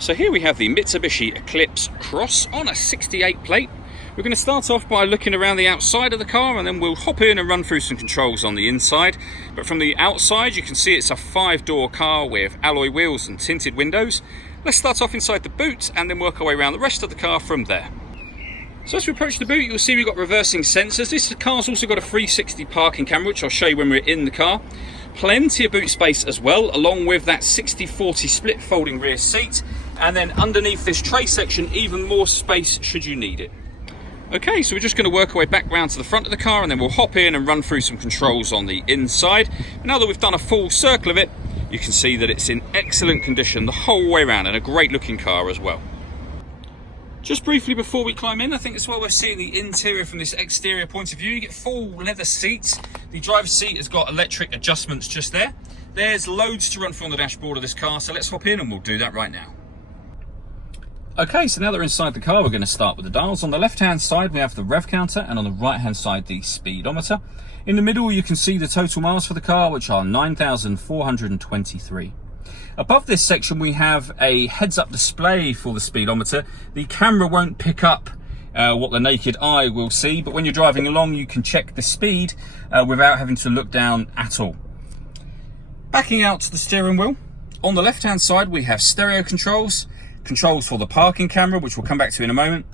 So here we have the Mitsubishi Eclipse Cross on a 68 plate. We're going to start off by looking around the outside of the car, and then we'll hop in and run through some controls on the inside. But from the outside you can see it's a 5-door car with alloy wheels and tinted windows. Let's start off inside the boot and then work our way around the rest of the car from there. So as we approach the boot, you'll see we've got reversing sensors. This car's also got a 360 parking camera, which I'll show you when we're in the car. Plenty of boot space as well, along with that 60-40 split folding rear seat. And then underneath this tray section, even more space should you need it. Okay, so we're just going to work our way back round to the front of the car, and then we'll hop in and run through some controls on the inside. Now that we've done a full circle of it, you can see that it's in excellent condition the whole way around, and a great looking car as well. Just briefly before we climb in, I think it's well worth seeing the interior from this exterior point of view. You get full leather seats. The driver's seat has got electric adjustments just there. There's loads to run through on the dashboard of this car, so let's hop in and we'll do that right now. Okay, so now that we're inside the car, we're going to start with the dials. On the left-hand side, we have the rev counter, and on the right-hand side, the speedometer. In the middle, you can see the total miles for the car, which are 9,423. Above this section, we have a heads-up display for the speedometer. The camera won't pick up what the naked eye will see, but when you're driving along, you can check the speed without having to look down at all. Backing out to the steering wheel, on the left-hand side, we have stereo controls for the parking camera, which we'll come back to in a moment.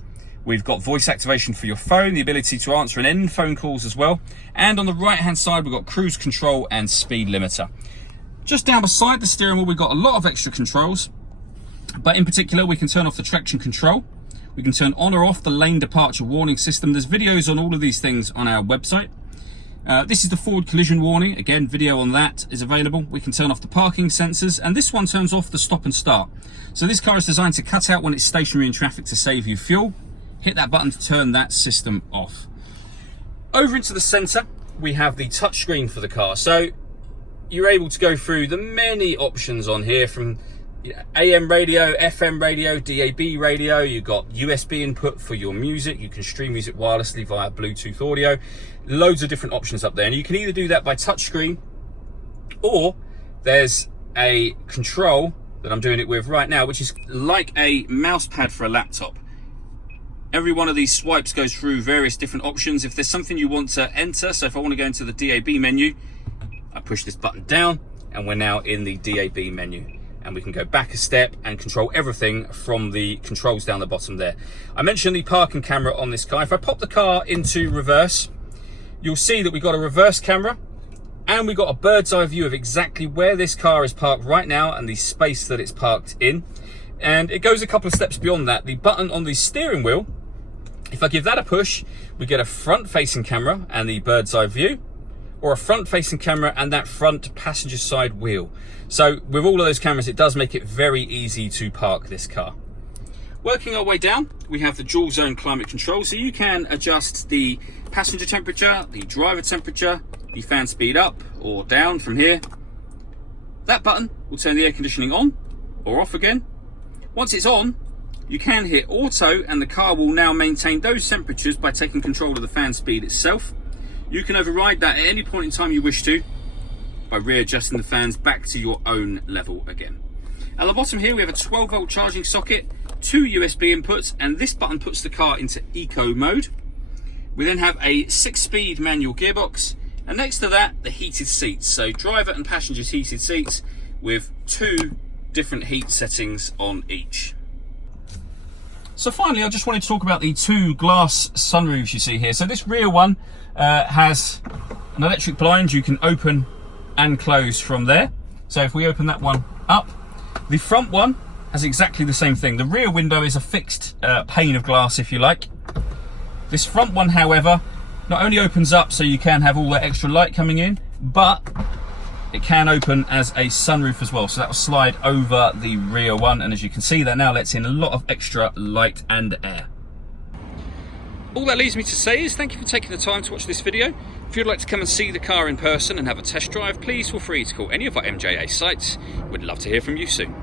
We've got voice activation for your phone, the ability to answer and end phone calls as well. And on the right-hand side, we've got cruise control and speed limiter. Just down beside the steering wheel, we've got a lot of extra controls, but in particular, we can turn off the traction control. We can turn on or off the lane departure warning system. There's videos on all of these things on our website. This is the forward collision warning. Again, video on that is available. We can turn off the parking sensors, and this one turns off the stop and start. So this car is designed to cut out when it's stationary in traffic to save you fuel. Hit that button to turn that system off. Over into the center, we have the touchscreen for the car. So you're able to go through the many options on here, from AM radio, FM radio, DAB radio. You've got USB input for your music. You can stream music wirelessly via Bluetooth audio. Loads of different options up there, and you can either do that by touchscreen, or there's a control that I'm doing it with right now, which is like a mouse pad for a laptop. Every one of these swipes goes through various different options. If there's something you want to enter, so if I want to go into the DAB menu, I push this button down and we're now in the DAB menu, and we can go back a step and control everything from the controls down the bottom there. I mentioned the parking camera on this car. If I pop the car into reverse, you'll see that we've got a reverse camera, and we've got a bird's eye view of exactly where this car is parked right now and the space that it's parked in. And it goes a couple of steps beyond that. The button on the steering wheel, if I give that a push, we get a front-facing camera and the bird's eye view, or a front-facing camera and that front passenger side wheel. So with all of those cameras, it does make it very easy to park this car. Working our way down, we have the dual zone climate control, so you can adjust the passenger temperature, the driver temperature, the fan speed up or down from here. That button will turn the air conditioning on or off again. Once it's on, you can hit auto, and the car will now maintain those temperatures by taking control of the fan speed itself. You can override that at any point in time you wish to by readjusting the fans back to your own level again. At the bottom here, we have a 12-volt charging socket, 2 USB inputs, and this button puts the car into eco mode. We then have a 6-speed manual gearbox, and next to that, the heated seats. So driver and passenger's heated seats with 2 different heat settings on each. So finally, I just wanted to talk about the 2 glass sunroofs you see here. So this rear one has an electric blind you can open and close from there. So if we open that one up, the front one has exactly the same thing. The rear window is a fixed pane of glass, if you like. This front one, however, not only opens up so you can have all that extra light coming in, but it can open as a sunroof as well. So that will slide over the rear one, and as you can see, that now lets in a lot of extra light and air. All that leaves me to say is thank you for taking the time to watch this video. If you'd like to come and see the car in person and have a test drive, please feel free to call any of our MJA sites. We'd love to hear from you soon.